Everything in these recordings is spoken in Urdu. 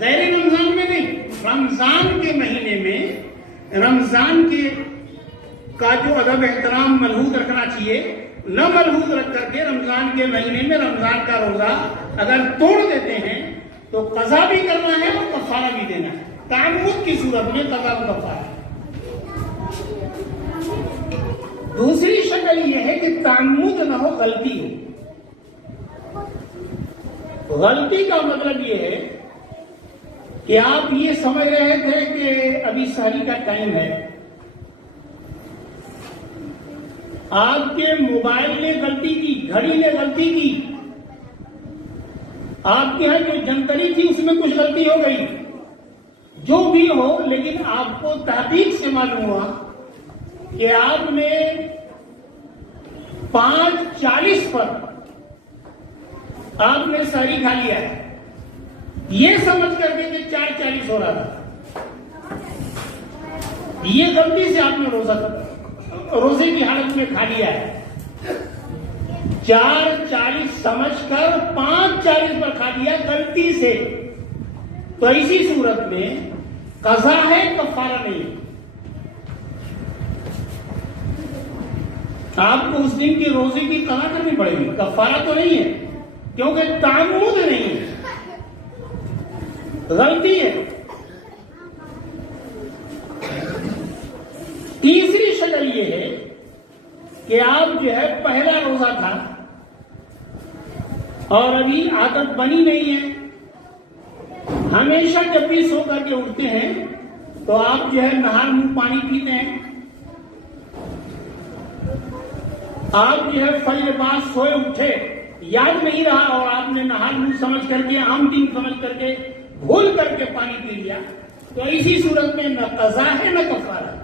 غیر رمضان میں نہیں، رمضان کے مہینے میں رمضان کے کا جو ادب احترام ملحوظ رکھنا چاہیے، نہ ملحوظ رکھ کر کے رمضان کے مہینے میں رمضان کا روزہ اگر توڑ دیتے ہیں تو قضا بھی کرنا ہے اور کفارہ بھی دینا ہے۔ تعمد کی صورت میں قضا و کفارہ۔ دوسری شکل یہ ہے کہ تعمد نہ ہو، غلطی ہو۔ غلطی کا مطلب یہ ہے کہ آپ یہ سمجھ رہے تھے کہ ابھی سحری کا ٹائم ہے، آپ کے موبائل نے غلطی کی، گھڑی نے غلطی کی، آپ کے یہاں جو جنتری تھی اس میں کچھ غلطی ہو گئی، جو بھی ہو، لیکن آپ کو تحقیق سے معلوم ہوا کہ آپ نے 5:40 پر آپ نے سحری کھا لیا ہے، یہ سمجھ کر کے کہ 4:40 ہو رہا تھا، یہ غلطی سے آپ نے روزے کی حالت میں کھا لیا ہے۔ 4:40 سمجھ کر 5:40 پر کھا لیا غلطی سے، تو اسی صورت میں قضا ہے، کفارہ نہیں۔ آپ کو اس دن کے روزے کی قضا کرنی پڑے گی، کفارہ تو نہیں ہے، کیونکہ تعمد نہیں ہے، غلطی ہے۔ تیسری شکل یہ ہے کہ آپ جو ہے پہلا روزہ تھا اور ابھی عادت بنی نہیں ہے، ہمیشہ جب بھی سو کر کے اٹھتے ہیں تو آپ جو ہے نہار منہ پانی پیتے ہیں، آپ جو ہے فجر بعد سوئے اٹھے، یاد نہیں رہا اور آپ نے نہار منہ سمجھ کر کے، عام دن سمجھ کر کے، بھول کر کے پانی پی لیا، تو اسی صورت میں نہ قضا ہے نہ کفارہ۔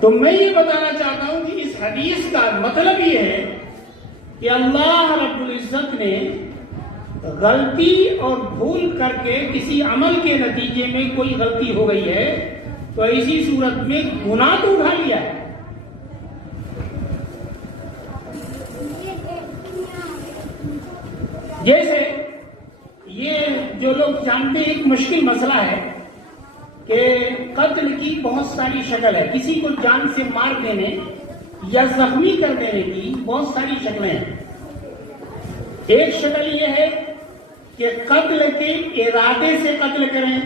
تو میں یہ بتانا چاہتا ہوں کہ اس حدیث کا مطلب یہ ہے کہ اللہ رب العزت نے غلطی اور بھول کر کے کسی عمل کے نتیجے میں کوئی غلطی ہو گئی ہے تو اسی صورت میں گناہ تو اٹھا لیا ہے۔ جیسے یہ جو لوگ جانتے ہیں ایک مشکل مسئلہ ہے کہ قتل کی بہت ساری شکل ہے، کسی کو جان سے مار دینے یا زخمی کر دینے کی بہت ساری شکلیں ہیں۔ ایک شکل یہ ہے کہ قتل کے ارادے سے قتل کریں،